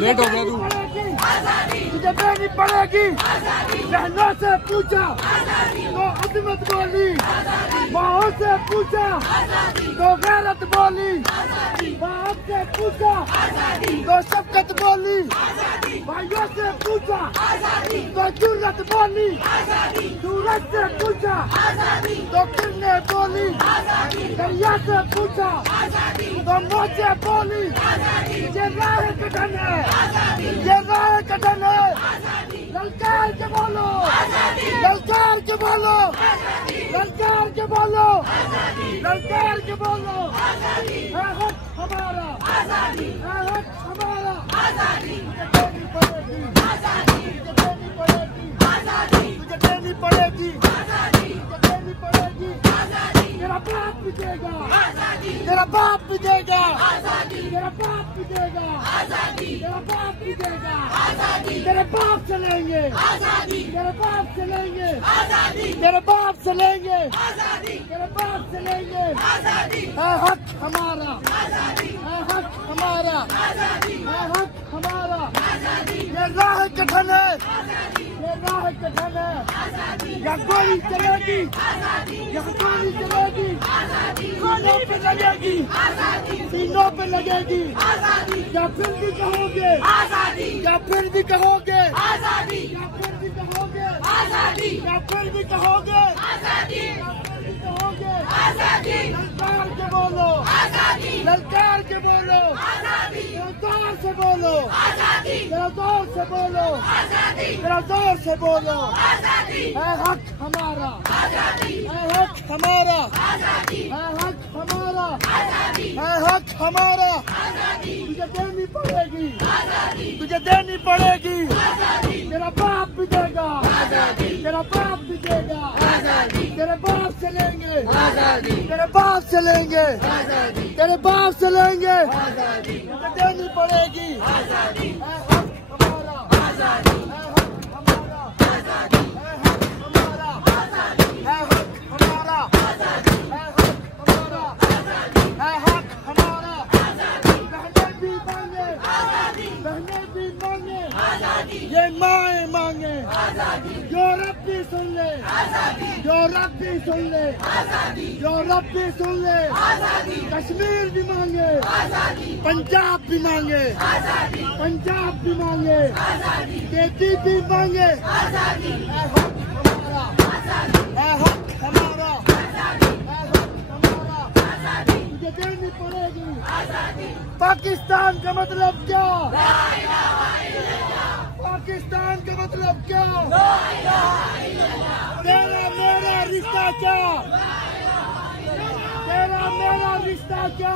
late ہو گیا تو تجھے دینی پڑے گی بہنوں سے پوچھا تو عظمت بولی ماؤں سے پوچھا تو غیرت بولی باپ سے پوچھا تو شفقت بولی بھائیوں سے پوچھا تو جرت بولی سورج سے پوچھا تو کرنے بولی دریا سے پوچھا تو موجے بولی یہ راہ کٹن ہے یہ راہ کٹن ہے للکار کے بولو للکار کے بولو للکار کے بولو للکار کے بولو ہے حق ہمارا ہے حق ہمارا دینی پڑے گی تجھے دینی پڑے گی دینی پڑے گی تیرا باپ بھی دے گا تیرا باپ بھی دے گا تیرا باپ بھی دے گا تیرا باپ بھی دے گا تیرے باپ سے لیں گے تیرے باپ سے لیں گے تیرے باپ سے لیں گے تیرے باپ سے لیں گے ہے حق ہمارا ہے حق ہمارا ہے حق ہمارا یہ راہ کٹھن ہے یہ راہ کٹھن ہے یا گولی چلے گی یا گولی چلے گی سینوں پہ لگے گی سینوں پہ لگے گی یا پھر بھی کہو گے یا پھر بھی کہو گے یا پھر بھی کہو گے یا پھر بھی کہو گے للکار کے بولو للکار کے بولو زور سے بولو ذرا زور سے بولو ذرا زور سے بولو ہے حق ہمارا ہے حق ہمارا ہے حق ہمارا ہے حق ہمارا تجھے دینی پڑے گی تجھے دینی پڑے گی تیرا باپ بھی دے گا تیرا باپ بھی دے گا تیرے باپ سے لیں گے تیرے باپ سے لیں گے تیرے باپ سے لیں گے تجھے دینی پڑے گی ہے حق ہمارا ہے حق ہمارا ہے حق ہمارا ہے حق ہمارا ہے حق ہمارا بہنیں بھی مانگے بہنیں بھی مانگے یہ مائیں مانگے جو رب بھی سن لے جو رب بھی سن لے جو رب بھی سن لے کشمیر بھی مانگے پنجاب بھی مانگے پنجاب بھی مانگے کیتی بھی مانگے ہے حق ہمارا ہے حق ہمارا ہے حق ہمارا تجھے دینی پڑے گی پاکستان کا مطلب کیا پاکستان کا مطلب کیا تیرا میرا رشتہ کیا تیرا میرا رشتہ کیا